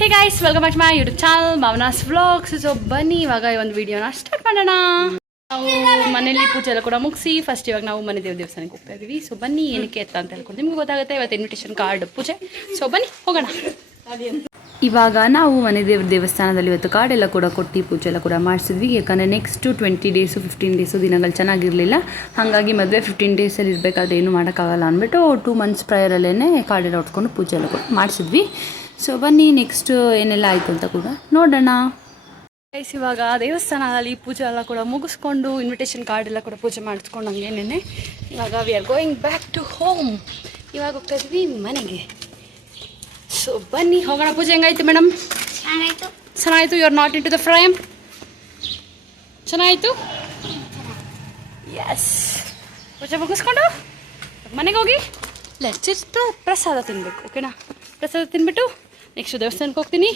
Hey guys, welcome back to my YouTube channel Bhavana's vlogs. So ಬನ್ನಿ ಇವಾಗ ಈ ಒಂದು ವಿಡಿಯೋನ ಸ್ಟಾರ್ಟ್ ಮಾಡೋಣ. ನಾವು ಮನೇಲಿ ಪೂಜೆ ಎಲ್ಲ ಕೂಡ ಮುಗಿಸಿ ಫಸ್ಟ್ ಇವಾಗ ನಾವು ಮನೆ ದೇವಸ್ಥಾನಕ್ಕೆ ಹೋಗ್ತಾ ಇದೀವಿ. ಸೊ ಬನ್ನಿ ಏನಕ್ಕೆ ಎತ್ತ ಅಂತ ಹೇಳ್ಕೊಂಡು ನಿಮ್ಗೆ ಗೊತ್ತಾಗುತ್ತೆ. ಇವತ್ತು ಇನ್ವಿಟೇಷನ್ ಕಾರ್ಡ್ ಪೂಜೆ. ಸೊ ಬನ್ನಿ ಹೋಗೋಣ. ಇವಾಗ ನಾವು ಮನೆ ದೇವಸ್ಥಾನದಲ್ಲಿ ಇವತ್ತು ಕಾರ್ಡೆಲ್ಲ ಕೂಡ ಕೊಟ್ಟು ಪೂಜೆ ಎಲ್ಲ ಕೂಡ ಮಾಡಿಸಿದ್ವಿ. ಯಾಕಂದರೆ ನೆಕ್ಸ್ಟು 20 ಡೇಸು 15 ಡೇಸು ದಿನಗಳು ಚೆನ್ನಾಗಿರಲಿಲ್ಲ. ಹಾಗಾಗಿ ಮದುವೆ 15 ಡೇಸಲ್ಲಿ ಇರಬೇಕಾದ್ರೆ ಏನು ಮಾಡೋಕ್ಕಾಗಲ್ಲ ಅಂದ್ಬಿಟ್ಟು 2 ಮಂತ್ಸ್ ಪ್ರಯರಲ್ಲೇ ಕಾರ್ಡೆಲ್ಲ ಹೊಡ್ಕೊಂಡು ಪೂಜೆ ಎಲ್ಲ ಕೂಡ ಮಾಡಿಸಿದ್ವಿ. ಸೊ ಬನ್ನಿ ನೆಕ್ಸ್ಟ್ ಏನೆಲ್ಲ ಆಯಿತು ಅಂತ ಕೂಡ ನೋಡೋಣ. ಗೈಸ್, ಇವಾಗ ದೇವಸ್ಥಾನದಲ್ಲಿ ಪೂಜೆ ಎಲ್ಲ ಕೂಡ ಮುಗಿಸ್ಕೊಂಡು ಇನ್ವಿಟೇಷನ್ ಕಾರ್ಡ್ ಎಲ್ಲ ಕೂಡ ಪೂಜೆ ಮಾಡಿಸ್ಕೊಂಡು ಹಂಗೇನೆ ಇವಾಗ we are going back to home. ಇವಾಗ ಹೋಗ್ತಾ ಇದ್ವಿ ಮನೆಗೆ. ಸೊ ಬನ್ನಿ ಹೋಗೋಣ. ಪೂಜೆ ಹೆಂಗಾಯ್ತು ಮೇಡಮ್? ಚೆನ್ನಾಯಿತು. You are not in to the frame. ಚೆನ್ನಾಯಿತು. ಎಸ್, ಪೂಜೆ ಮುಗಿಸ್ಕೊಂಡು ಮನೆಗೆ ಹೋಗಿ ಲೆಚ್ಚಿಟ್ಟು ಪ್ರಸಾದ ತಿನ್ನಬೇಕು. ಓಕೆನಾ? ಪ್ರಸಾದ ತಿನ್ಬಿಟ್ಟು ನೆಕ್ಸ್ಟ್ ದೇವಸ್ಥಾನಕ್ಕೆ ಹೋಗ್ತೀನಿ.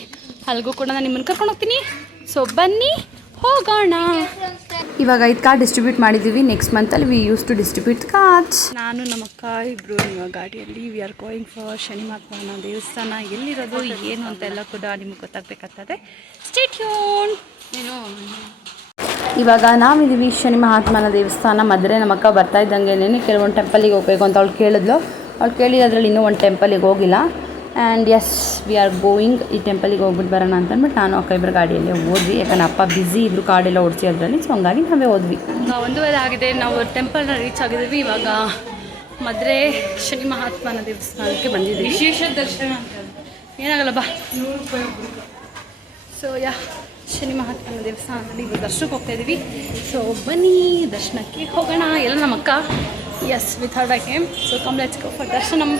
ಅಲ್ಲಿಗೂ ಕೂಡ ನಾನು ನಿಮ್ಮನ್ನು ಕರ್ಕೊಂಡು ಹೋಗ್ತೀನಿ. ಸೊ ಬನ್ನಿ ಹೋಗೋಣ. ಇವಾಗ 5 ಕಾರ್ಡ್ ಡಿಸ್ಟ್ರಿಬ್ಯೂಟ್ ಮಾಡಿದ್ದೀವಿ. ನೆಕ್ಸ್ಟ್ ಮಂತಲ್ಲಿ we use to distribute cards. ನಾನು ನಮ್ಮ ಅಕ್ಕ ಇಬ್ಬರು ಇವಾಗ ಗಾಡಿಯಲ್ಲಿ we are going for Shani ಮಹಾತ್ಮನ ದೇವಸ್ಥಾನ. ಎಲ್ಲಿರೋದು ಏನು ಅಂತೆಲ್ಲ ಕೂಡ ನಿಮ್ಗೆ ಗೊತ್ತಾಗಬೇಕಾಗ್ತದೆ. Stay tune. ಇವಾಗ ನಾವಿದ್ದೀವಿ ಶನಿ ಮಹಾತ್ಮನ ದೇವಸ್ಥಾನ. ಮದುವೆ ನಮ್ಮ ಅಕ್ಕ ಬರ್ತಾ ಇದ್ದಂಗೆ ಕೆಲವೊಂದು ಟೆಂಪಲಿಗೆ ಹೋಗಬೇಕು ಅಂತ ಅವಳು ಕೇಳಿದ್ಲು. ಅವಳು ಕೇಳಿದ್ರಲ್ಲಿ ಇನ್ನೂ ಒಂದು ಟೆಂಪಲಿಗೆ ಹೋಗಿಲ್ಲ. And yes, we are going. ಈ ಟೆಂಪಲಿಗೆ ಹೋಗ್ಬಿಟ್ಟು ಬರೋಣ ಅಂತಂದ್ಬಿಟ್ಟು ನಾನು ಅಕ್ಕ ಇಬ್ಬರು ಗಾಡಿಯಲ್ಲೇ ಹೋದ್ವಿ. ಯಾಕಂದ್ರೆ ಅಪ್ಪ ಬ್ಯುಸಿ ಇದ್ರು ಕಾಡೆಲ್ಲ ಓಡಿಸಿ ಅದರಲ್ಲಿ. ಸೊ ಹಂಗಾಗಿ ನಾವೇ ಹೋದ್ವಿ. 1:30 ಆಗಿದೆ. ನಾವು ಟೆಂಪಲ್ನ ರೀಚ್ ಆಗಿದ್ದೀವಿ. ಇವಾಗ ಮದುವೆ ಶನಿ ಮಹಾತ್ಮನ ದೇವಸ್ಥಾನಕ್ಕೆ ಬಂದಿದ್ದೀವಿ. ವಿಶೇಷ ದರ್ಶನ ಏನಾಗಲ್ಲ ಬಾ. 100 ರೂಪಾಯಿ. ಸೊ ಶನಿ ಮಹಾತ್ಮನ ದೇವಸ್ಥಾನದಲ್ಲಿ ಇವಾಗ ದರ್ಶನಕ್ಕೆ ಹೋಗ್ತಾ ಇದ್ದೀವಿ. ಸೊ ಬನ್ನಿ ದರ್ಶನಕ್ಕೆ ಹೋಗೋಣ. ಎಲ್ಲ ನಮ್ಮ ಅಕ್ಕ yes with her came. So come let's go for ದರ್ಶನಂ.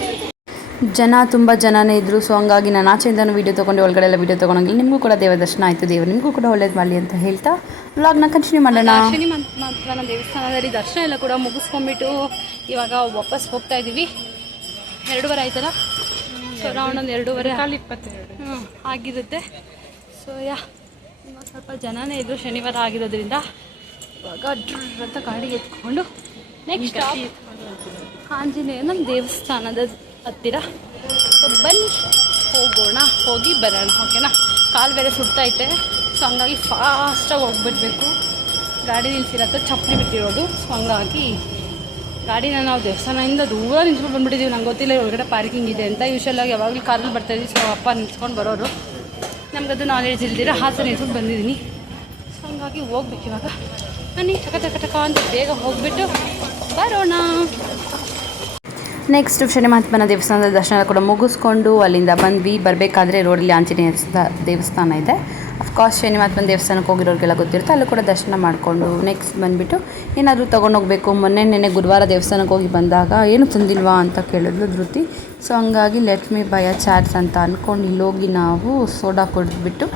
ತುಂಬ ಜನನೇ ಇದ್ದರು. ಸೊ ಹಂಗಾಗಿ ನಾನು ಆಚೆಯಿಂದನೂ ವೀಡಿಯೋ ತೊಗೊಂಡು ಒಳಗಡೆ ಎಲ್ಲ ವೀಡಿಯೋ ತೊಗೊಂಡೋಗಿಲ್ಲ. ನಿಮಗೂ ಕೂಡ ದೇವ ದರ್ಶನ ಆಯಿತು. ದೇವರು ನಿಮಗೂ ಕೂಡ ಒಳ್ಳೇದು ಮಾಡಲಿ ಅಂತ ಹೇಳ್ತಾ ವ್ಲಾಗ್ನ ಕಂಟಿನ್ಯೂ ಮಾಡೋಣ. ಶನಿ ಮಹಾತ್ಮನ ದೇವಸ್ಥಾನದಲ್ಲಿ ದರ್ಶನ ಎಲ್ಲ ಕೂಡ ಮುಗಿಸ್ಕೊಂಡ್ಬಿಟ್ಟು ಇವಾಗ ವಾಪಸ್ ಹೋಗ್ತಾ ಇದ್ದೀವಿ. 2:30 ಆಯ್ತಲ್ಲ. ಸೊ ರೌಂಡ್ ಒಂದು 2:22 ಆಗಿರುತ್ತೆ. ಸೊ ಇವಾಗ ಸ್ವಲ್ಪ ಜನನೇ ಇದ್ದರು. ಶನಿವಾರ ಆಗಿರೋದ್ರಿಂದ ಇವಾಗ ಅಂತ ಗಾಡಿಗೆ ಎತ್ಕೊಂಡು ನೆಕ್ಸ್ಟ್ ಆಂಜನೇಯನ ದೇವಸ್ಥಾನದ ಹತ್ತಿರ. ಸೊ ಬನ್ನಿ ಹೋಗೋಣ, ಹೋಗಿ ಬರೋಣ. ಓಕೆನಾ? ಕಾಲು ಬೇರೆ ಸುಡ್ತೈತೆ. ಸೊ ಹಂಗಾಗಿ ಫಾಸ್ಟಾಗಿ ಹೋಗ್ಬಿಡ್ಬೇಕು. ಗಾಡಿ ನಿಲ್ಸಿರತ್ತೆ, ಚಪ್ಪಲಿ ಬಿಟ್ಟಿರೋದು. ಸೊ ಹಂಗಾಗಿ ಗಾಡಿನ ನಾವು ದೇವಸ್ಥಾನದಿಂದ ದೂರ ನಿಲ್ಸ್ಕೊಂಡು ಬಂದುಬಿಟ್ಟಿದ್ದೀವಿ. ನಂಗೆ ಗೊತ್ತಿಲ್ಲ ಹೊರಗಡೆ ಪಾರ್ಕಿಂಗ್ ಇದೆ ಅಂತ. ಯೂಶಲಾಗಿ ಯಾವಾಗಲೂ ಕಾರಲ್ಲಿ ಬರ್ತಾಯಿದ್ವಿ. ಸೊ ಅಪ್ಪ ನಿಲ್ಸ್ಕೊಂಡು ಬರೋರು. ನಮಗದು ನಾಲೆಡ್ಜ್ ಇಲ್ದಿರ ಹಾಸನ ನಿಲ್ಸ್ಕೊಂಡು ಬಂದಿದ್ದೀನಿ. ಸೊ ಹಂಗಾಗಿ ಹೋಗ್ಬೇಕು ಇವಾಗ. ಬನ್ನಿ ಟಕ ಅಂತ ಬೇಗ ಹೋಗಿಬಿಟ್ಟು ಬರೋಣ. ನೆಕ್ಸ್ಟ್ ಶನಿ ಮಹಾತ್ಮನ ದೇವಸ್ಥಾನದ ದರ್ಶನ ಕೂಡ ಮುಗಿಸ್ಕೊಂಡು ಅಲ್ಲಿಂದ ಬಂದ್ವಿ. ಬರಬೇಕಾದ್ರೆ ರೋಡಲ್ಲಿ ಆಂಜನೇಯ ದೇವಸ್ಥಾನ ಇದೆ. ಅಫ್ಕೋರ್ಸ್ ಶನಿ ಮಹಾತ್ಮನ ದೇವಸ್ಥಾನಕ್ಕೆ ಹೋಗಿರೋರಿಗೆಲ್ಲ ಗೊತ್ತಿರುತ್ತೆ. ಅಲ್ಲೂ ಕೂಡ ದರ್ಶನ ಮಾಡಿಕೊಂಡು ನೆಕ್ಸ್ಟ್ ಬಂದುಬಿಟ್ಟು ಏನಾದರೂ ತೊಗೊಂಡೋಗ್ಬೇಕು. ಮೊನ್ನೆ ಗುರುವಾರ ದೇವಸ್ಥಾನಕ್ಕೆ ಹೋಗಿ ಬಂದಾಗ ಏನು ತಂದಿಲ್ವಾ ಅಂತ ಕೇಳಿದ್ಲು ಧೃತಿ. ಸೊ ಹಂಗಾಗಿ ಲೆಟ್ ಮಿ ಬೈ ಅ ಚಾಟ್ಸ್ ಅಂತ ಅಂದ್ಕೊಂಡು ಇಲ್ಲೋಗಿ ನಾವು ಸೋಡಾ ಕುಡಿದ್ಬಿಟ್ಟು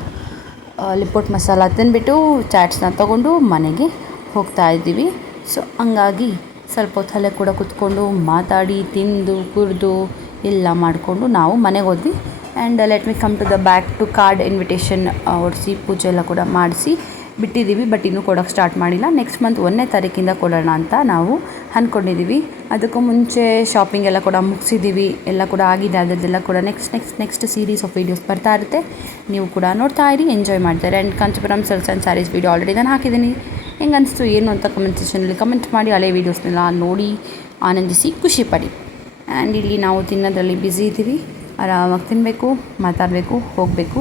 ಲಿಪೋಟ್ ಮಸಾಲ ತಿಂದ್ಬಿಟ್ಟು ಚಾಟ್ಸ್ನ ತೊಗೊಂಡು ಮನೆಗೆ ಹೋಗ್ತಾ ಇದ್ದೀವಿ. ಸೊ ಹಂಗಾಗಿ ಸ್ವಲ್ಪ ಹೊತ್ತಲ್ಲೇ ಕೂಡ ಕೂತ್ಕೊಂಡು ಮಾತಾಡಿ ತಿಂದು ಕುಡಿದು ಎಲ್ಲ ಮಾಡಿಕೊಂಡು ನಾವು ಮನೆಗೆ ಹೋದ್ವಿ. And let me come to the back to card invitation ಹೊಡಿಸಿ ಪೂಜೆ ಎಲ್ಲ ಕೂಡ ಮಾಡಿಸಿ ಬಿಟ್ಟಿದ್ದೀವಿ. ಬಟ್ ಇನ್ನೂ ಕೊಡೋಕ್ಕೆ ಸ್ಟಾರ್ಟ್ ಮಾಡಿಲ್ಲ. ನೆಕ್ಸ್ಟ್ ಮಂತ್ 1ನೇ ತಾರೀಕಿಂದ ಕೊಡೋಣ ಅಂತ ನಾವು ಅಂದ್ಕೊಂಡಿದ್ದೀವಿ. ಅದಕ್ಕೂ ಮುಂಚೆ ಶಾಪಿಂಗ್ ಎಲ್ಲ ಕೂಡ ಮುಗಿಸಿದ್ದೀವಿ. ಎಲ್ಲ ಕೂಡ ಆಗಿದೆ. ಅದರದ್ದೆಲ್ಲ ಕೂಡ ನೆಕ್ಸ್ಟ್ ಸೀರೀಸ್ ಆಫ್ ವೀಡಿಯೋಸ್ ಬರ್ತಾ ಇರುತ್ತೆ. ನೀವು ಕೂಡ ನೋಡ್ತಾ ಇರಿ, ಎಂಜಾಯ್ ಮಾಡ್ತಾರೆ. And Kanchipuram silks and sarees video already ನಾನು ಹಾಕಿದ್ದೀನಿ. ಹೆಂಗೆ ಅನಿಸ್ತು ಏನು ಅಂತ ಕಮೆಂಟ್ ಸೆಕ್ಷನಲ್ಲಿ ಕಮೆಂಟ್ ಮಾಡಿ. ಹಳೆ ವೀಡಿಯೋಸ್ನೆಲ್ಲ ನೋಡಿ ಆನಂದಿಸಿ ಖುಷಿಪಡಿ. ಆ್ಯಂಡ್ ಇಲ್ಲಿ ನಾವು ತಿನ್ನೋದ್ರಲ್ಲಿ ಬ್ಯುಸಿ ಇದ್ದೀವಿ. ಆರಾಮಾಗಿ ತಿನ್ನಬೇಕು, ಮಾತಾಡಬೇಕು, ಹೋಗಬೇಕು.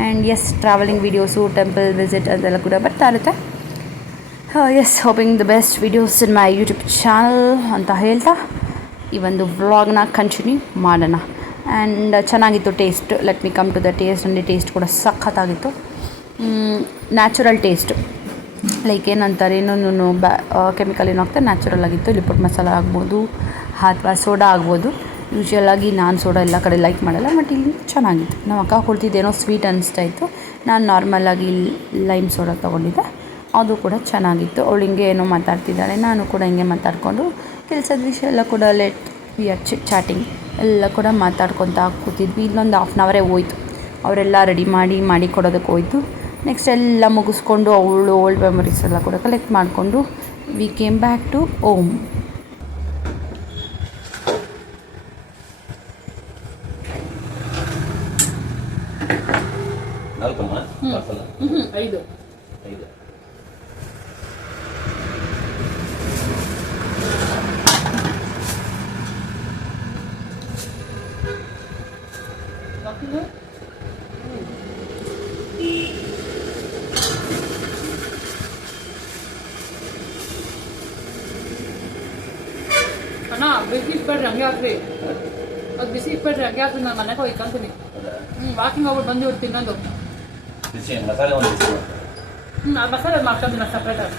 And yes, travelling videos, temple visit ಅದೆಲ್ಲ ಕೂಡ ಬರ್ತಾ ಇರುತ್ತೆ. Yes, hoping the best videos in my YouTube channel ಅಂತ ಹೇಳ್ತಾ ಈ ಒಂದು ವ್ಲಾಗ್ನ ಕಂಟಿನ್ಯೂ ಮಾಡೋಣ. ಆ್ಯಂಡ್ ಚೆನ್ನಾಗಿತ್ತು taste. Let me come to the taste. ಅಂದರೆ ಟೇಸ್ಟ್ ಕೂಡ ಸಖತ್ತಾಗಿತ್ತು. Natural taste. ಲೈಕ್ ಏನಂತಾರೆ, ಇನ್ನೊಂದು ಕೆಮಿಕಲ್ ಏನೋ ಆಗ್ತದೆ. ನ್ಯಾಚುರಲ್ ಆಗಿತ್ತು. ಲಿಪೋಟ್ ಮಸಾಲ ಆಗ್ಬೋದು ಅಥವಾ ಸೋಡಾ ಆಗ್ಬೋದು. ಯೂಶ್ವಲಾಗಿ ನಾನು ಸೋಡಾ ಎಲ್ಲ ಕಡೆ ಲೈಕ್ ಮಾಡಲ್ಲ. ಬಟ್ ಇಲ್ಲಿ ಚೆನ್ನಾಗಿತ್ತು. ನಮ್ಮ ಅಕ್ಕ ಕೊಡ್ತಿದ್ದೇನೋ ಸ್ವೀಟ್ ಅನಿಸ್ತಾಯಿತ್ತು. ನಾನು ನಾರ್ಮಲಾಗಿ ಲೈಮ್ ಸೋಡಾ ತೊಗೊಂಡಿದ್ದೆ. ಅದು ಕೂಡ ಚೆನ್ನಾಗಿತ್ತು. ಅವಳು ಹಿಂಗೆ ಏನೋ ಮಾತಾಡ್ತಿದ್ದಾಳೆ. ನಾನು ಕೂಡ ಹಿಂಗೆ ಮಾತಾಡಿಕೊಂಡು ಕೆಲಸದ ವಿಷಯ ಎಲ್ಲ ಕೂಡ ವಿ ಆರ್ ಚಾಟಿಂಗ್ ಎಲ್ಲ ಕೂಡ ಮಾತಾಡ್ಕೊತಾ ಕೂತಿದ್ವಿ. ಇಲ್ಲೊಂದು 1/2 ಅವರೇ ಹೋಯ್ತು. ಅವರೆಲ್ಲ ರೆಡಿ ಮಾಡಿ ಕೊಡೋದಕ್ಕೆ ಹೋಯ್ತು. ನೆಕ್ಸ್ಟ್ ಎಲ್ಲ ಮುಗಿಸ್ಕೊಂಡು ಅವಳು ಓಲ್ಡ್ ಮೆಮೊರೀಸ್ ಎಲ್ಲ ಕೂಡ ಕಲೆಕ್ಟ್ ಮಾಡಿಕೊಂಡು we came back to home. 5 ಅಣ್ಣ ಬಿಸಿ ಇಟ್ಬೇಡ್ರಿ ಹಂಗೆ ಹಾಕ್ರಿ ಅದು ಬಿಸಿ ಇಟ್ಬೇಡ್ರಿ ಹಂಗೆ ಹಾಕ್ರಿ ನಾನು ಮನೆಗೆ ಹೋಗಿ ಕಂತೀನಿ ವಾಕಿಂಗ್ ಹೋಗ್ಬಿಟ್ಟು ಬಂದು ಇವ್ರು ತಿನ್ನೋದು ಮಸಾಲೆ ಆ ಮಸಾಲೆ ಮಾಡ್ಕೊಂತೀನಿ ಸಪ್ರೇಟಾಗಿ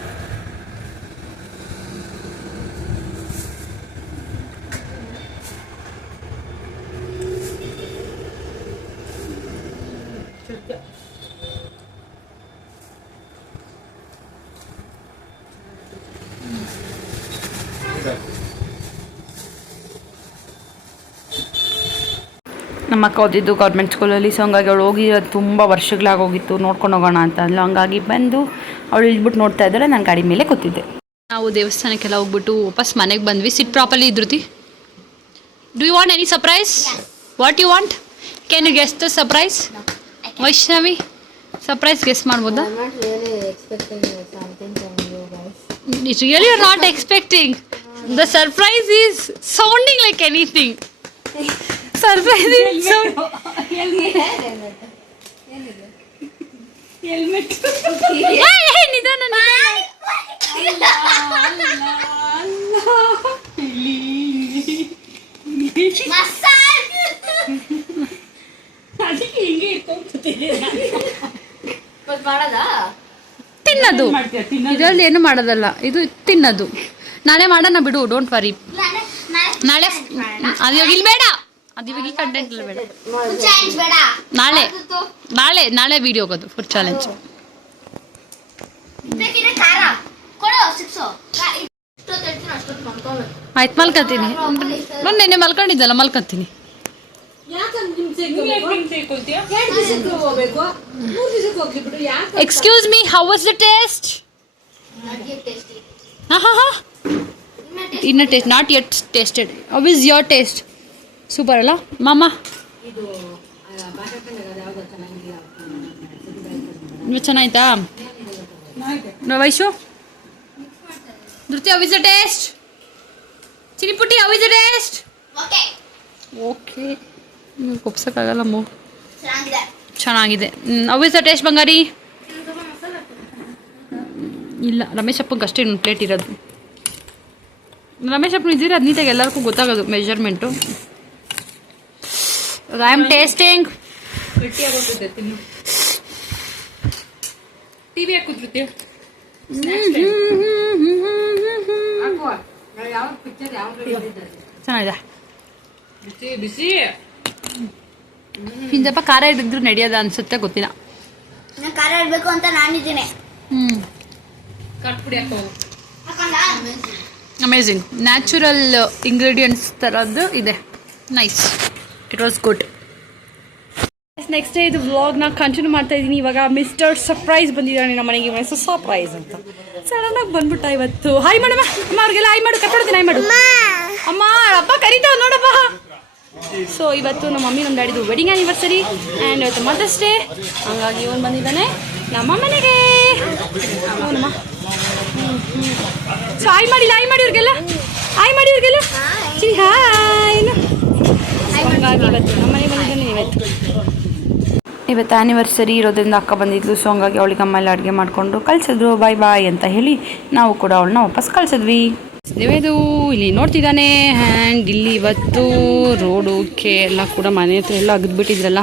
ನಮ್ಮ ಅಕ್ಕ ಓದಿದ್ದು ಗೌರ್ಮೆಂಟ್ ಸ್ಕೂಲಲ್ಲಿ. ಸೊ ಹಂಗಾಗಿ ಅವಳು ಹೋಗಿರೋದು ತುಂಬ ವರ್ಷಗಳಾಗೋಗಿತ್ತು, ನೋಡ್ಕೊಂಡು ಹೋಗೋಣ ಅಂತ ಅಂದ್ಲು. ಹಂಗಾಗಿ ಬಂದು ಅವಳು ಇಳ್ಬಿಟ್ಟು ನೋಡ್ತಾ ಇದ್ದಾಳೆ, ನಾನು ಗಾಡಿ ಮೇಲೆ ಕೂತಿದ್ದೆ. ನಾವು ದೇವಸ್ಥಾನಕ್ಕೆಲ್ಲ ಹೋಗ್ಬಿಟ್ಟು ವಾಪಸ್ ಮನೆಗೆ ಬಂದ್ವಿ. Sit properly Dhriti. Do you want any surprise? What you want? Can you guess the surprise? Vaishnavi surprise guess ಮಾಡ್ಬೋದಾ? Really you're not expecting. The surprise is sounding like anything. Surprise is so helmet. Hey, nidana. ತಿನ್ನೋದು, ಇದರಲ್ಲಿ ಏನು ಮಾಡೋದಲ್ಲ, ಇದು ತಿನ್ನೋದು. ನಾಳೆ ಮಾಡೋಣ ಬಿಡು, ಡೋಂಟ್ ವರಿ. ನಾಳೆ ಅದು ಇವಾಗ ಇಲ್ಲಿ ಬೇಡ, ಅದು ಇವಾಗ ಈ ಕಂಟೆಂಟ್ ಇಲ್ಲ ಬೇಡ. ನಾಳೆ ನಾಳೆ ನಾಳೆ ವಿಡಿಯೋ ಹೋಗೋದು ಫುಡ್ ಚಾಲೆಂಜ್. ಆಯ್ತು, ಮಲ್ಕೊತೀನಿ. ನೆನ್ನೆ ಮಲ್ಕೊಂಡಿದ್ದಲ್ಲ, ಮಲ್ಕೊತೀನಿ. Excuse me, how was the taste? Inner taste, not yet tasted. How is your taste? Super ಅಲ್ಲ ಮಾಮ? ಚೆನ್ನಾಯ್ತಾ Vaishu? Dhriti, how is the taste? ಚಿನಿಪುಟ್ಟಿ, how is the taste? Okay, ಒಪ್ಸಕ್ಕಾಗಲ್ಲ ಮೋ. ಚೆನ್ನಾಗಿದೆ. how is the taste ಬಂಗಾರಿ? ಇಲ್ಲ, ರಮೇಶ್ ಅಪ್ಪಂಗೆ ಅಷ್ಟೇ ಒಂದು ಪ್ಲೇಟ್ ಇರೋದು. ರಮೇಶ್ ಅಪ್ಪನ ಇದ್ದೀರ ಅದು ನೀಟಾಗಿ ಎಲ್ಲರಿಗೂ ಗೊತ್ತಾಗೋದು measurement. I am tasting. TV ಹಾಕುತ್ತೆ ಚೆನ್ನಾಗಿದೆ. ಬಿಸಿ ಬಿಸಿ. ಸ್ವಲ್ಪ ಖಾರ ಇದ್ದಿದ್ರು ನಡೆಯೋದ ಅನ್ಸುತ್ತೆ, ಗೊತ್ತಿಲ್ಲ. ಖಾರ ಇಡಬೇಕು ಅಂತ ನಾನಿದ್ದೀನಿ. ಕರ್ಪುಡಿ ಹಾಕೋ. ಅಮೇಝಿಂಗ್. ನ್ಯಾಚುರಲ್ ಇಂಗ್ರೀಡಿಯೆಂಟ್ಸ್ ಥರದ್ದು ಇದೆ. Nice, it was good. Next day ಇದು ವ್ಲಾಗ್ನ ಕಂಟಿನ್ಯೂ ಮಾಡ್ತಾ ಇದ್ದೀನಿ. ಇವಾಗ ಮಿಸ್ಟರ್ ಸರ್ಪ್ರೈಸ್ ಬಂದಿದ್ದಾನೆ ನಮ್ಮ ಮನೆಗೆ. ಮಿಸ್ಟರ್ ಸರ್ಪ್ರೈಸ್ ಅಂತ ಸಡನ್ನಾಗಿ ಬಂದ್ಬಿಟ್ಟ ಇವತ್ತು. ಹಾಯ್ ಮಾಡಮ್ಮ, ಅಮ್ಮ ಅವ್ರಿಗೆಲ್ಲ ಹಾಯ್ ಮಾಡು, ಕಟ್ಕೊಡ್ತೀನಿ. ಹಾಯ್ ಮಾಡು ಅಮ್ಮ, ಹಬ್ಬ ಕರೀತಾವ ನೋಡಪ್ಪ. ಸೊ ಇವತ್ತು ನಮ್ಮ ಮಮ್ಮಿ ನಮ್ಮ ಡ್ಯಾಡಿದು ವೆಡ್ಡಿಂಗ್ ಆ್ಯನಿವರ್ಸರಿ ಆ್ಯಂಡ್ ಇವತ್ತು ಮದರ್ಸ್ ಡೇ. ಹಂಗಾಗಿ ಇವನು ಬಂದಿದ್ದಾನೆ ನಮ್ಮ ಮನೆಗೆ. ಅವನಮ್ಮ. ಸೊ ಹಾಯ್ ಮಾಡಿಲ್ಲ, ಹಾಯ್ ಮಾಡಿ ಇವ್ರಿಗೆಲ್ಲ, ಹಾಯ್ ಮಾಡಿ ಇವ್ರಿಗೆಲ್ಲ. ಸರಿ ಹಾಯ್. ಹಂಗಾಗಿ ಇವತ್ತು ನಮ್ಮ ಮನೆಗೆ ಬಂದಿದ್ದಾನೆ. ಇವತ್ತು ಆ್ಯನಿವರ್ಸರಿ ಇರೋದ್ರಿಂದ ಅಕ್ಕ ಬಂದಿದ್ಲು. ಸೊ ಹಂಗಾಗಿ ಅವಳಿಗೆ ಅಮ್ಮ ಎಲ್ಲ ಅಡುಗೆ ಮಾಡಿಕೊಂಡು ಕಳಿಸಿದ್ರು. ಬಾಯ್ ಬಾಯ್ ಅಂತ ಹೇಳಿ ನಾವು ಕೂಡ ಅವಳನ್ನ ವಾಪಸ್ ಕಳಿಸಿದ್ವಿ. ದೇವೇದು ಇಲ್ಲಿ ನೋಡ್ತಿದ್ದಾನೆ. ಆ್ಯಂಡ್ ಇಲ್ಲಿ ಇವತ್ತು ರೋಡಕ್ಕೆ ಎಲ್ಲ ಕೂಡ ಮನೆ ಹತ್ರ ಎಲ್ಲ ಅಗದ್ಬಿಟ್ಟಿದ್ರಲ್ಲ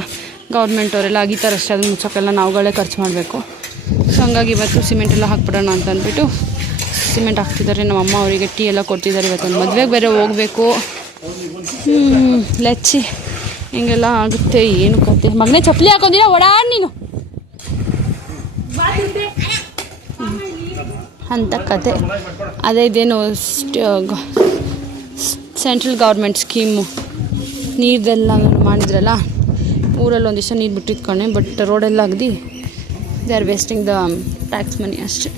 ಗೌರ್ಮೆಂಟ್ ಅವರೆಲ್ಲ ಅಗಿತಾರೆ ಅಷ್ಟೇ. ಅದನ್ನು ಮುಚ್ಚೋಕ್ಕೆಲ್ಲ ನಾವುಗಳೇ ಖರ್ಚು ಮಾಡಬೇಕು. ಸೊ ಹಂಗಾಗಿ ಇವತ್ತು ಸಿಮೆಂಟ್ ಎಲ್ಲ ಹಾಕ್ಬಿಡೋಣ ಅಂತ ಅಂದ್ಬಿಟ್ಟು ಸಿಮೆಂಟ್ ಹಾಕ್ತಿದ್ದಾರೆ. ನಮ್ಮ ಅಮ್ಮ ಅವರಿಗೆ ಟೀ ಎಲ್ಲ ಕೊಡ್ತಿದ್ದಾರೆ. ಇವತ್ತೊಂದು ಮದುವೆಗೆ ಬೇರೆ ಹೋಗಬೇಕು. ಲೆಚ್ಚಿ ಹಿಂಗೆಲ್ಲ ಆಗುತ್ತೆ. ಏನು ಕತೆ ಮಗನೇ, ಚಪ್ಪಲಿ ಹಾಕೋದಿಲ್ಲ, ಓಡಾಡ್ ನೀನು ಅಂತ ಕತೆ. ಅದೇ ಇದೇನು ಸೆಂಟ್ರಲ್ ಗೌರ್ಮೆಂಟ್ ಸ್ಕೀಮು ನೀರ್ದೆಲ್ಲ ಮಾಡಿದ್ರಲ್ಲ, ಊರಲ್ಲಿ ಒಂದಿಷ್ಟು ನೀರು ಬಿಟ್ಟಿದ್ಕೊಂಡೆ. ಬಟ್ ರೋಡೆಲ್ಲ ಅಗದಿ they are wasting the tax money ಅಷ್ಟೇ.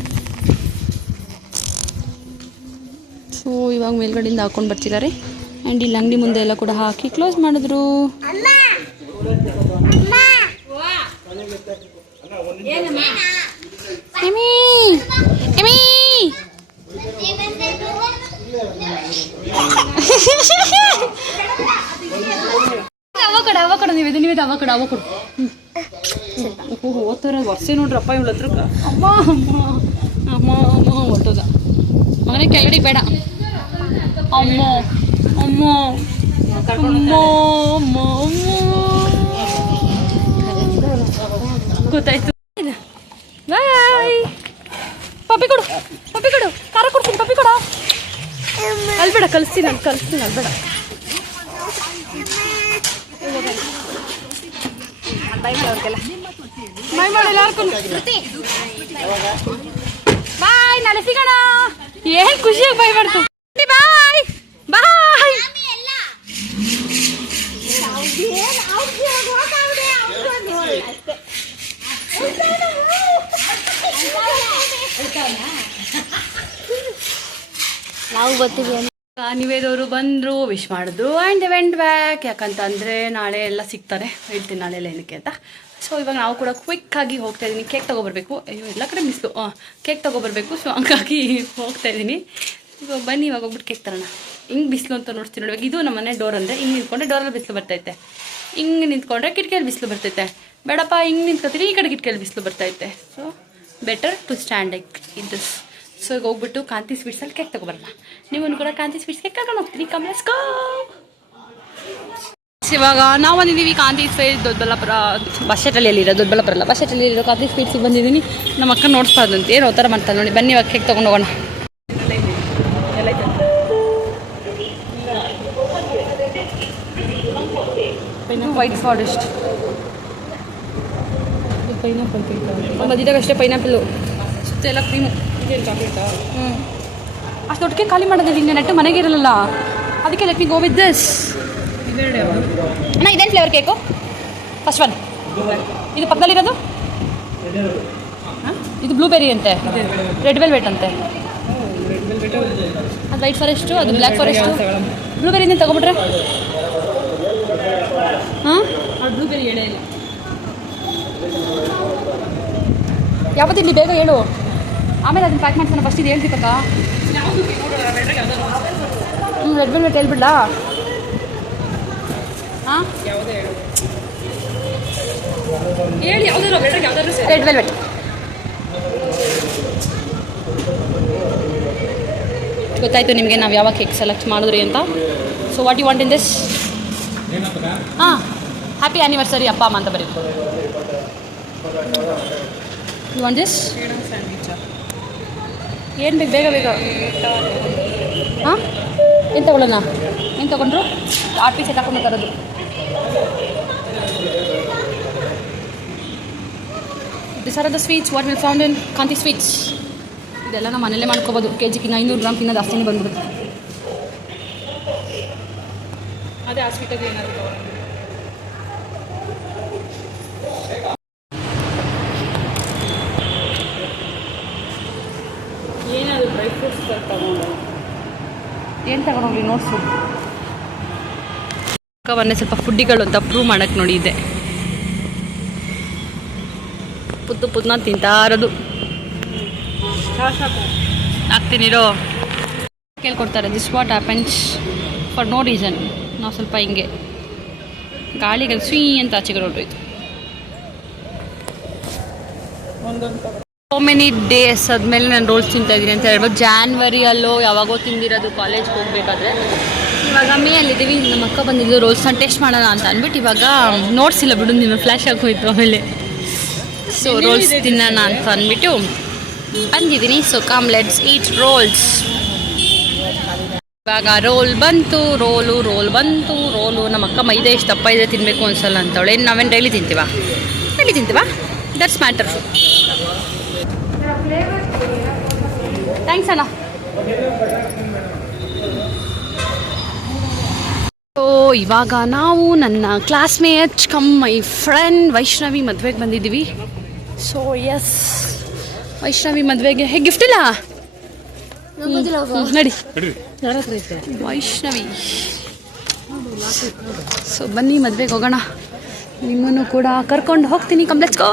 ಸೊ ಇವಾಗ ಮೇಲ್ಗಡೆಯಿಂದ ಹಾಕ್ಕೊಂಡು ಬರ್ತಿದ್ದಾರೆ. ಆ್ಯಂಡ್ ಇಲ್ಲಿ ಅಂಗಡಿ ಮುಂದೆ ಎಲ್ಲ ಕೂಡ ಹಾಕಿ ಕ್ಲೋಸ್ ಮಾಡಿದ್ರು. ಎಮಿ ಎಮಿ ಅವ ಕೊಡು ನೀವಿದೆ ಅವ ಕೊಡು ಓದ್ತಾರ ವರ್ಷ ನೋಡ್ರಪ್ಪ ಇವಳ ಹತ್ರ ಅಮ್ಮ ಅಮ್ಮ ಅಮ್ಮ ಅಮ್ಮ ಹೊಟ್ಟೋದ ಮಗನೇ ಕೆಳಗಡೆ ಬೇಡ ಅಮ್ಮ ಅಮ್ಮ ಅಮ್ಮ ಅಮ್ಮ ಗೊತ್ತಾಯ್ತು ಬಾಯ್ ಪಪ್ಪಿ ಕೊಡು ಖಾರ ಕೊಡ್ತೀನಿ ಪಪ್ಪಿ ಕೊಡ ಅಲ್ಬೇಡ ಕಲಿಸ್ತೀನಿ ಅಲ್ಬೇಡ ಬಾಯ್ ಮಾಡಿಲ್ಲ ಬಾಯ್ ನಾಳೆ ಸಿಗೋಣ ಏನ್ ಖುಷಿಯಾಗಿ ಬಾಯ್ ಮಾಡ್ತು ಬಾಯ್ ಬಾಯ್ ನಾವು ಬರ್ತೀವಿ. ನಿವೇದವರು ಬಂದರು ವಿಶ್ ಮಾಡಿದ್ರು ಆ್ಯಂಡ್ ದೆ ವೆಂಟ್ ಬ್ಯಾಕ್. ಯಾಕಂತಂದರೆ ನಾಳೆ ಎಲ್ಲ ಸಿಗ್ತಾರೆ, ಹೇಳ್ತೀನಿ ನಾಳೆ ಎಲ್ಲ ಏನಕ್ಕೆ ಅಂತ. ಸೊ ಇವಾಗ ನಾವು ಕೂಡ ಕ್ವಿಕ್ಕಾಗಿ ಹೋಗ್ತಾ ಇದ್ದೀನಿ. ಕೇಕ್ ತೊಗೊಬರ್ಬೇಕು. ಅಯ್ಯೋ ಎಲ್ಲ ಕಡೆ ಮಿಸ್ಲು ಕೇಕ್ ತೊಗೊಬರ್ಬೇಕು. ಸೊ ಹಂಗಾಗಿ ಹೋಗ್ತಾ ಇದ್ದೀನಿ. ಇವಾಗ ಬನ್ನಿ ಇವಾಗ ಹೋಗ್ಬಿಟ್ಟು ಕೇಕ್ ತರೋಣ. ಹಿಂಗೆ ಬಿಸಿಲು ಅಂತ ನೋಡ್ತೀನಿ ನೋಡುವಾಗ. ಇದು ನಮ್ಮ ಮನೆ ಡೋರ್ ಅಂದರೆ ಹಿಂಗೆ ನಿಂತ್ಕೊಂಡ್ರೆ ಡೋರಲ್ಲಿ ಬಿಸಿಲು ಬರ್ತೈತೆ, ಹಿಂಗೆ ನಿಂತ್ಕೊಂಡ್ರೆ ಕಿಟಕಿಯಲ್ಲಿ ಬಿಸಿಲು ಬರ್ತೈತೆ. ಬೇಡಪ್ಪ ಹಿಂಗೆ ನಿಂತ್ಕೊತೀರಿ, ಈ ಕಡೆ ಕಿಟಕಿಯಲ್ಲಿ ಬಿಸಿಲು ಬರ್ತೈತೆ. So better to stand like in this. So ಈಗ ಹೋಗ್ಬಿಟ್ಟು ಕಾಂತಿ ಸ್ವೀಟ್ಸಲ್ಲಿ ಕೇಕ್ ತೊಗೊಬರಲ್ಲ. ನೀವು ಕೂಡ ಕಾಂತಿ ಸ್ವೀಟ್ಸ್ ಕೇಕ್ ಕರ್ಕೊಂಡು ಹೋಗ್ತೀರಿ. ಕಮಲೆಸ್ಕೋ. ಇವಾಗ ನಾವು ಬಂದಿದ್ದೀವಿ ಕಾಂತಿ ಸ್ವೀಟ್ ದೊಡ್ಡಬಳ್ಳಾಪುರ ಬಸ್ ಸ್ಟ್ಯಾಂಡಲ್ಲಿರೋ ದೊಡ್ಡಬಳ್ಳಾಪುರ ಅಲ್ಲ ಬಸ್ ಸ್ಟ್ಯಾಂಡಲ್ಲಿರೋ ಕಾಂತಿ ಸ್ವೀಟ್ಸಿಗೆ ಬಂದಿದ್ದೀನಿ. ನಮ್ಮ ಅಕ್ಕ ನೋಡ್ಸ್ಬಾರ್ದಂತೆ ಏನು ಥರ ಮಾಡ್ತಾರೆ ನೋಡಿ. ಬನ್ನಿ ಇವಾಗ ಕೇಕ್ ತೊಗೊಂಡು ಹೋಗೋಣ. ವೈಟ್ ಫಾರೆಸ್ಟ್ ಪೈನಾಪಲ್ ಕೇಕ್ ಮಧ್ಯದಾಗ ಅಷ್ಟೇ ಪೈನಾಪಲ್ಲು ಸುತ್ತೆಲ್ಲ ಕ್ರೀಮು. ಅಷ್ಟು ದೊಡ್ಡ ಕೇಕ್ ಖಾಲಿ ಮಾಡೋದಿಲ್ಲ, ಹಿಂಗೆ ನೆಟ್ಟು ಮನೆಗೆ ಇರಲ್ಲ. ಅದಕ್ಕೆ let me go with this. ಅಣ್ಣ ಇದೇನು ಫ್ಲೇವರ್ ಕೇಕು? ಫಸ್ಟ್ ಒನ್ ಇದು ಪಕ್ಕದಲ್ಲಿರೋದು ಇದು ಬ್ಲೂಬೆರಿ ಅಂತೆ, ರೆಡ್ ವೆಲ್ವೆಟ್ ಅಂತೆ. ಅದು ವೈಟ್ ಫಾರೆಸ್ಟು, ಅದು ಬ್ಲ್ಯಾಕ್ ಫಾರೆಸ್ಟು. ಬ್ಲೂಬೆರಿನೇ ತಗೊಬಿಟ್ರೆ ಹಾಂ ಬ್ಲೂಬೆರಿ ಹೇಳೇ ಇಲ್ಲ. ಯಾವತ್ತಿರಲಿ ಬೇಗ ಹೇಳು, ಆಮೇಲೆ ಅದನ್ನ ಪ್ಯಾಕ್ ಮಾಡ್ತಾನೆ. ಫಸ್ಟ್ ಇದು ಹೇಳ್ತಿ ಪಕ್ಕ. ರೆಡ್ ವೆಲ್ವೆಟ್ ಹೇಳ್ಬಿಡ್ಲಾ? ಹಾಂ ಹೇಳಿ ಯಾವುದಾದ್ರು ರೆಡ್ ವೆಲ್ವೆಟ್. ಗೊತ್ತಾಯಿತು ನಿಮಗೆ ನಾವು ಯಾವ ಕೇಕ್ ಸೆಲೆಕ್ಟ್ ಮಾಡಿದ್ರಿ ಅಂತ. So what you want in this? ಹಾಂ ಹ್ಯಾಪಿ ಆ್ಯನಿವರ್ಸರಿ ಅಪ್ಪ ಅಮ್ಮ ಅಂತ ಬರೀ. You want this? ಏನು ಬೇಕು ಬೇಗ ಬೇಗ. ಹಾಂ ಏನು ತೊಗೊಳ್ಳೋಣ? ಏನು ತೊಗೊಂಡ್ರು? 8 ಪೀಸ್ ಹಾಕೊಂಡು ತರೋದು. This are the sweets what will found in ಕಾಂತಿ ಸ್ವೀಟ್ಸ್. ಇದೆಲ್ಲ ನಾವು ಮನೇಲೇ ಮಾಡ್ಕೋಬೋದು. ಕೆಜಿಗಿನ್ನ 500 ಗ್ರಾಮ್ಗಿನ್ನ ಜಾಸ್ತಿನೇ ಬಂದ್ಬಿಡುತ್ತೆ. ಅದೇ ಆ ಸ್ವೀಟಾಗಿ ಏನಾದರೂ ಏನಾದರೂ ಡ್ರೈ ಫ್ರೂಟ್ಸ್ ತಗೊಂಡು ಏನು ತಗೊಂಡೋಗ್ಲಿ ನೋಡ್ಸು. ಮೊನ್ನೆ ಸ್ವಲ್ಪ ಫುಡ್ಡಿಗಳು ಅಂತ ಪ್ರೂವ್ ಮಾಡೋಕ್ಕೆ ನೋಡಿ ಇದೆ. ಪುದ್ನ ತಿಂತಾ ಇರೋದು. ಹಾಕ್ತೀನಿರೋ ಕೇಳ್ಕೊಡ್ತಾರೆ. This what happens for no reason. ನಾವು ಸ್ವಲ್ಪ ಹಿಂಗೆ ಗಾಳಿಗೆ ಸ್ವೀ ಅಂತ ಆಚೆಗೆ ಹೊರಟೋಯ್ತು. ಸೋ ಮೆನಿ ಡೇಸ್ ಆದಮೇಲೆ ನಾನು ರೋಲ್ಸ್ ತಿಂತಾಯಿದ್ದೀನಿ ಅಂತ ಹೇಳ್ಬೋದು. ಜಾನ್ವರಿಯಲ್ಲೋ ಯಾವಾಗೋ ತಿಂದಿರೋದು ಕಾಲೇಜ್ಗೆ ಹೋಗಬೇಕಾದ್ರೆ. ಇವಾಗ ಮೇಯಲ್ಲಿದ್ದೀವಿ. ನಮ್ಮ ಅಕ್ಕ ಬಂದಿದ್ದು ರೋಲ್ಸ್ನ ಟೇಸ್ಟ್ ಮಾಡೋಣ ಅಂತ ಅಂದ್ಬಿಟ್ಟು ಇವಾಗ ನೋಡ್ಸಿಲ್ಲ ಬಿಡು, ನೀನು ಫ್ಲ್ಯಾಶ್ ಆಗೋಯ್ತು ಆಮೇಲೆ. ಸೊ ರೋಲ್ಸ್ ತಿನ್ನೋಣ ಅಂತ ಅಂದ್ಬಿಟ್ಟು ಬಂದಿದ್ದೀನಿ. So come let's eat rolls. ಇವಾಗ ರೋಲ್ ಬಂತು. ರೋಲ್ ಬಂತು. ನಮ್ಮ ಅಕ್ಕ ಮೈದೆ ಎಷ್ಟು ದಪ್ಪ ಇದೆ ತಿನ್ನಬೇಕು ಅನ್ಸಲ್ಲ ಅಂತವಳೆ. ನಾವೇನು ಡೈಲಿ ತಿಂತೀವಾ? That's matter. ಥ್ಯಾಂಕ್ಸ್ ಅಣ್ಣ. ಸೊ ಇವಾಗ ನಾವು ನನ್ನ classmate cum my friend Vaishnavi ಮದುವೆಗೆ ಬಂದಿದ್ದೀವಿ. ಸೊ ಎಸ್, ವೈಷ್ಣವಿ ಮದುವೆಗೆ ಹೇಗೆ ಗಿಫ್ಟ್ ಇಲ್ಲ ನಡಿ ವೈಷ್ಣವಿ. ಸೊ ಬನ್ನಿ ಮದುವೆಗೆ ಹೋಗೋಣ. ನಿಮ್ಮನ್ನು ಕೂಡ ಕರ್ಕೊಂಡು ಹೋಗ್ತೀನಿ. ಕಮ್ ಲೆಟ್ಸ್ ಗೋ.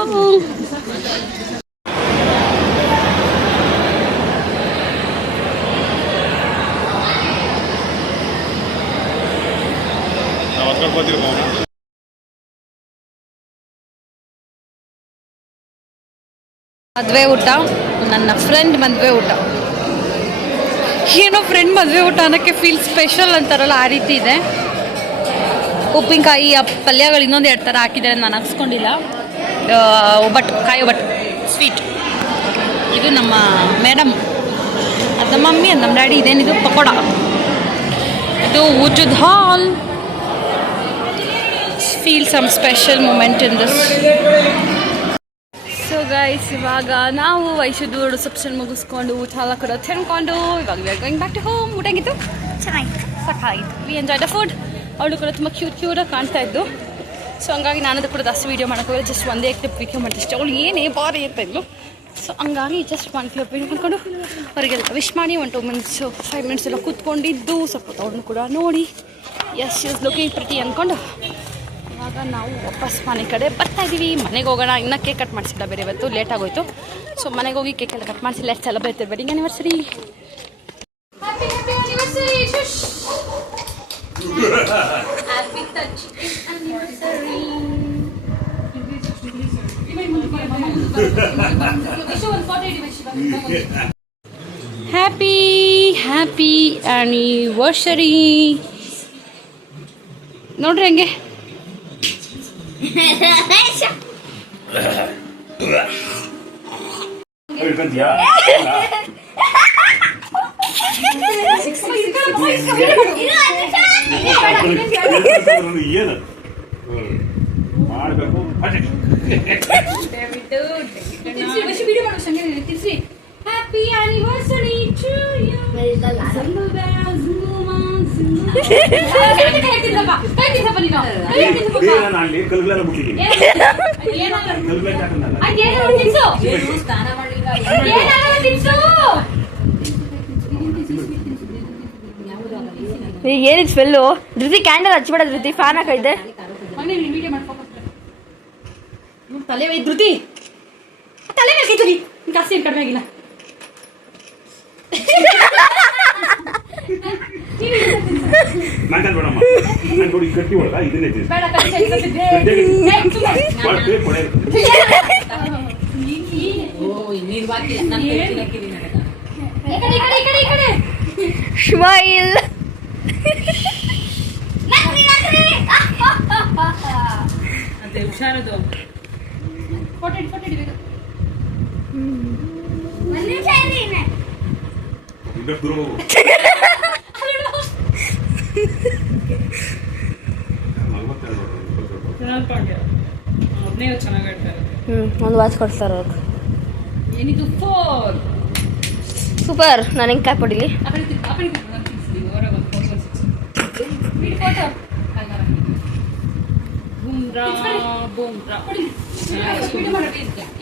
ಮದುವೆ ಊಟ, ನನ್ನ ಫ್ರೆಂಡ್ ಮದುವೆ ಊಟ. ಏನೋ ಫ್ರೆಂಡ್ ಮದುವೆ ಊಟ ಅನ್ನೋಕ್ಕೆ ಫೀಲ್ ಸ್ಪೆಷಲ್ ಅಂತಾರಲ್ಲ ಆ ರೀತಿ ಇದೆ. ಉಪ್ಪಿನಕಾಯಿ, ಆ ಪಲ್ಯಗಳು ಇನ್ನೊಂದು 2 ಥರ ಹಾಕಿದ್ದಾರೆ, ನಾನು ಹಾಕ್ಸ್ಕೊಂಡಿಲ್ಲ. ಒಬ್ಬಟ್ಟು, ಕಾಯಿ ಒಬ್ಬಟ್ಟು, ಸ್ವೀಟ್. ಇದು ನಮ್ಮ ಮೇಡಮ್, ಅದು ನಮ್ಮ ಮಮ್ಮಿ, ಅದು ನಮ್ಮ ಡ್ಯಾಡಿ. ಇದೇನಿದು ಪಕೋಡ. ಇದು ಊಟದ hall. Feel some special moment in this. So guys, ಇವಾಗ ನಾವು ವೈಶುದು ರಿಸೆಪ್ಷನ್ ಮುಗಿಸ್ಕೊಂಡು ಊಟ ಎಲ್ಲ ಕೂಡ ತಿನ್ಕೊಂಡು ಇವಾಗ we are going back to home. ಊಟ ಹೆಂಗಿತ್ತು? ಚೆನ್ನಾಗಿತ್ತು, ಸಾಕಾಗಿತ್ತು. We enjoy the food. ಅವಳು ಕೂಡ ತುಂಬ ಕ್ಯೂಟಾಗಿ ಕಾಣ್ತಾ ಇದ್ದು. ಸೊ ಹಂಗಾಗಿ ನಾನದು ಕೂಡ ಜಾಸ್ತಿ ವೀಡಿಯೋ ಮಾಡೋಕ್ಕೋದ್ರೆ ಜಸ್ಟ್ ಒಂದೇ ಕ್ಲಿಪ್ ವೀಡಿಯೋ ಮಾಡ್ತಿಷ್ಟೆ. ಅವಳು ಏನೇ ಬಾರಿ ಇರ್ತಾ ಇದ್ಲು. ಸೊ ಹಂಗಾಗಿ ಜಸ್ಟ್ 1 ಕ್ಲಿಪ್ ವೀಡಿಯೋ ಮಾಡ್ಕೊಂಡು ಅವರಿಗೆಲ್ಲ ವಿಶ್ ಮಾಡಿ 1-2 ಮಿನಿಟ್ಸ್ 5 ಮಿನಿಟ್ಸ್ ಎಲ್ಲ ಕೂತ್ಕೊಂಡಿದ್ದು ಸ್ವಲ್ಪ ಅವ್ರನ್ನ ಕೂಡ ನೋಡಿ ಎಸ್ ಇಸ್ ಲುಕಿಂಗ್ ಪ್ರಿಟಿ ಅಂದ್ಕೊಂಡು ಇವಾಗ ನಾವು ವಾಪಸ್ ಮನೆ ಕಡೆ ಬರ್ತಾ ಇದ್ದೀವಿ. ಮನೆಗೆ ಹೋಗೋಣ. ಇನ್ನೂ ಕೇಕ್ ಕಟ್ ಮಾಡಿಸಿಲ್ಲ ಬೇರೆ, ಇವತ್ತು ಲೇಟ್ ಆಗೋಯ್ತು. ಸೊ ಮನೆಗೆ ಹೋಗಿ ಕೇಕ್ ಎಲ್ಲ ಕಟ್ ಮಾಡಿಸಿ let's celebrate wedding anniversary. Happy anniversary. Happy anniversary. ನೋಡ್ರಿ ಹೆಂಗೆ ಏನು ಮಾಡಬೇಕು. Happy anniversary to you. ಏನಿದ್ ಸ್ಮೆಲ್ಲು? ಧೃತಿ ಕ್ಯಾಂಡಲ್ ಹಚ್ಬೇಡ ಧೃತಿ, ಫ್ಯಾನ್ ಹಾಕೈತೆ. ತಲೆ ಧೃತಿ, ತಲೆ ಮೇಲೆ ಕೈತಲಿ, ಜಾಸ್ತಿ ಕಡಿಮೆ ಆಗಿಲ್ಲ. ಮಾತಾಡ್ಬೇಡಮ್ಮ, ನೋಡಿ ಕಟ್ಟಿ ಒಳಗ ಇದನ್ನೇ ಸ್ಮೈಲ್. ಅದೇ ಹುಷಾರದು. ಚೆನ್ನಾಗಿ ಆಡ್ತಾರೆ. ಒಂದು ವಾಚ್ ಕೊಡ್ತಾರೆ. ಏನಿದು ಫೋನ್ ಸೂಪರ್. ನಾನು ಹೆಂಗೆ ಕ್ಯಾಪ್ ಹೊಡಿಲಿ?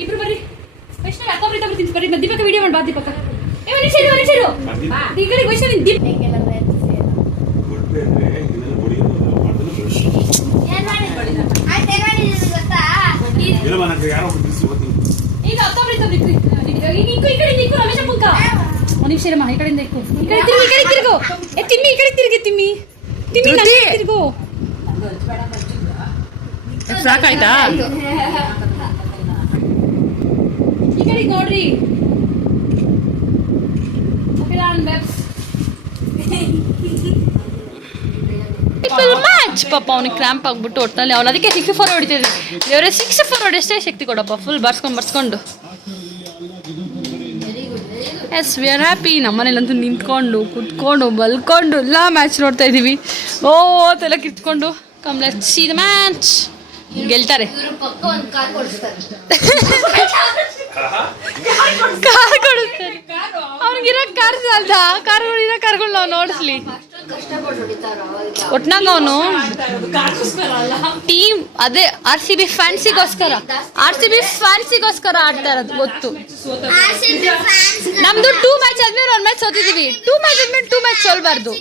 ಇಬ್ರು ಬರ್ರಿ. ಬರ್ರಿ ದೀಪಕ ವಿಡಿಯೋ ಮಾಡಿ. ಬಾ ದೀಪಕ. ಈ ಕಡೆ ವೈಷ್ಣವಿ ದೀಪ. ಈಗ ರಮೇಶ ಪುಂಕ ಮನುಷ್ಯರಮ್ಮ ಈ ಕಡೆಯಿಂದ ತಿರುಗು. ತಿಮ್ಮಿ ಈ ಕಡೆ ತಿರುಗಿ. ತಿಮ್ಮಿ ತಿರುಗು. ಸಾಕಾಯ್ತಾ? ಈ ಕಡೆ ನೋಡ್ರಿ. ಮ್ಯಾಚ್ ಪಾಪ ಅವನಿಗೆ ಕ್ರ್ಯಾಂಪ್ ಆಗ್ಬಿಟ್ಟು ಒಟ್ಟಿನಲ್ಲಿ ಅವನು ಅದಕ್ಕೆ 64 ಹೊಡಿತಿದ್ವಿ. ಇವರೇ 64 ಹೊಡೆಷ್ಟೇ ಶಕ್ತಿ ಕೊಡಪ್ಪ. ಫುಲ್ ಬರ್ಸ್ಕೊಂಡು ಎಸ್ ವಿ ಆರ್ ಹ್ಯಾಪಿ. ನಮ್ಮನೇಲಂತೂ ನಿಂತ್ಕೊಂಡು ಕುತ್ಕೊಂಡು ಬಲ್ಕೊಂಡು ಎಲ್ಲ ಮ್ಯಾಚ್ ನೋಡ್ತಾ ಇದ್ದೀವಿ. ತಲೆ ಕಿತ್ಕೊಂಡು come let's see the match. ಗೆಲ್ತಾರೆ. ಕಾರ್ ಕೊಡಿಸ್ತಾರೆ. ಅವ್ನಿಗಿರೋ ಕಾರ್ ಸಾಲ್ದ? ಕಾರ್ಗಳಿರೋ ಕಾರ್ಗಳು ನಾವು ನೋಡಿಸ್ಲಿ. ಒಟ್ನಾಗ ಅವನು ಟೀಮ್ ಅದೇ RCB ಫ್ಯಾನ್ಸಿಗೋಸ್ಕರ ಆಡ್ತಾ ಇರೋದು ಗೊತ್ತು. ನಮ್ದು 2 ಮ್ಯಾಚ್ ಆದ್ಮೇಲೆ 1 ಮ್ಯಾಚ್ ಸೋತಿದೀವಿ. 2 ಮ್ಯಾಚ್ ಆದ್ಮೇಲೆ 2 ಮ್ಯಾಚ್ ಸೋಲ್ಬಾರ್ದು.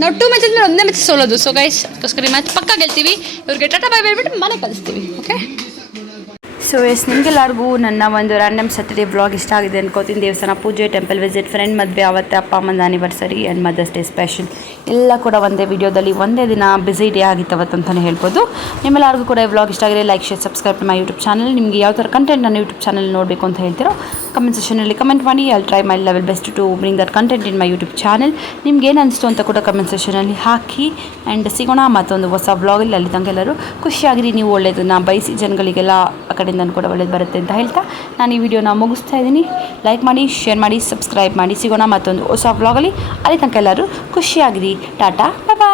ನಾವು 2 ಮ್ಯಾಚ್ ಅಂದರೆ ಒಂದೇ ಮ್ಯಾಚ್ ಸೋಲೋದು. ಸೊ ಗೈಸ್ ಅದಕ್ಕೋಸ್ಕರ ಈ ಮ್ಯಾಚ್ ಪಕ್ಕ ಗೆಲ್ತೀವಿ. ಇವ್ರಿಗೆ ಟಾಟಾ ಬೈ ಹೇಳ್ಬಿಟ್ಟು ಮನೆ ಕಳಿಸ್ತೀವಿ. ಓಕೆ, ಸೊ ಎಸ್ ನಿಮಗೆಲ್ಲರಿಗೂ ನನ್ನ ಒಂದು ರ್ಯಾಂಡಮ್ ಸ್ಯಾಟರ್ಡೇ ವ್ಲಾಗ್ ಇಷ್ಟ ಆಗಿದೆ ಅನ್ಕೋತೀನಿ. ದೇವಸ್ಥಾನ ಪೂಜೆ, ಟೆಂಪಲ್ ವಿಸಿಟ್, ಫ್ರೆಂಡ್ ಮದುವೆ, ಅವತ್ತೆ ಅಪ್ಪ ಅಮ್ಮನ anniversary and Mother's Day special ಎಲ್ಲ ಕೂಡ ಒಂದೇ ವಿಡಿಯೋದಲ್ಲಿ ಒಂದೇ ದಿನ ಬ್ಯುಸಿ ಡೇ ಆಗಿತ್ತು ಅವತ್ತಂತಲೇ ಹೇಳ್ಬೋದು. ನಿಮ್ಮೆಲ್ಲರಿಗೂ ಕೂಡ ಈ ವ್ಲಾಗ್ ಇಷ್ಟ ಆಗಿದೆ. Like, share, subscribe my YouTube channel. ನಿಮಗೆ ಯಾವ ಥರ ಕಂಟೆಂಟ್ ನನ್ನ ಯೂಟ್ಯೂಬ್ ಚಾನಲ್ ನೋಡಬೇಕು ಅಂತ ಹೇಳ್ತಿರೋ ಕಮೆಂಟ್ ಸೆಷನಲ್ಲಿ ಕಮೆಂಟ್ ಮಾಡಿ. I try my level best to bring that content in my YouTube channel. ನಿಮ್ಗೆ ಏನು ಅನಿಸ್ತು ಅಂತ ಕೂಡ ಕಮೆಂಟ್ ಸೆಷನಲ್ಲಿ ಹಾಕಿ. ಆ್ಯಂಡ್ ಸಿಗೋಣ ಮತ್ತೊಂದು ಹೊಸ ವ್ಲಾಗಲ್ಲಿ. ಅಲ್ಲಿ ತನಕ ಎಲ್ಲರೂ ಖುಷಿಯಾಗಿರಿ. ನೀವು ಒಳ್ಳೆಯದನ್ನು ಬಯಸಿ ಜನಗಳಿಗೆಲ್ಲ ಆ ಕಡೆಯಿಂದ ಕೂಡ ಒಳ್ಳೇದು ಬರುತ್ತೆ ಅಂತ ಹೇಳ್ತಾ ನಾನು ಈ ವಿಡಿಯೋನ ಮುಗಿಸ್ತಾ ಇದ್ದೀನಿ. ಲೈಕ್ ಮಾಡಿ, ಶೇರ್ ಮಾಡಿ, ಸಬ್ಸ್ಕ್ರೈಬ್ ಮಾಡಿ. ಸಿಗೋಣ ಮತ್ತೊಂದು ಹೊಸ ವ್ಲಾಗಲ್ಲಿ. ಅಲ್ಲಿ ತನಕ ಎಲ್ಲರೂ ಖುಷಿಯಾಗಿರಿ. ಟಾಟಾ, ಬಾಯ್ ಬಾಯ್.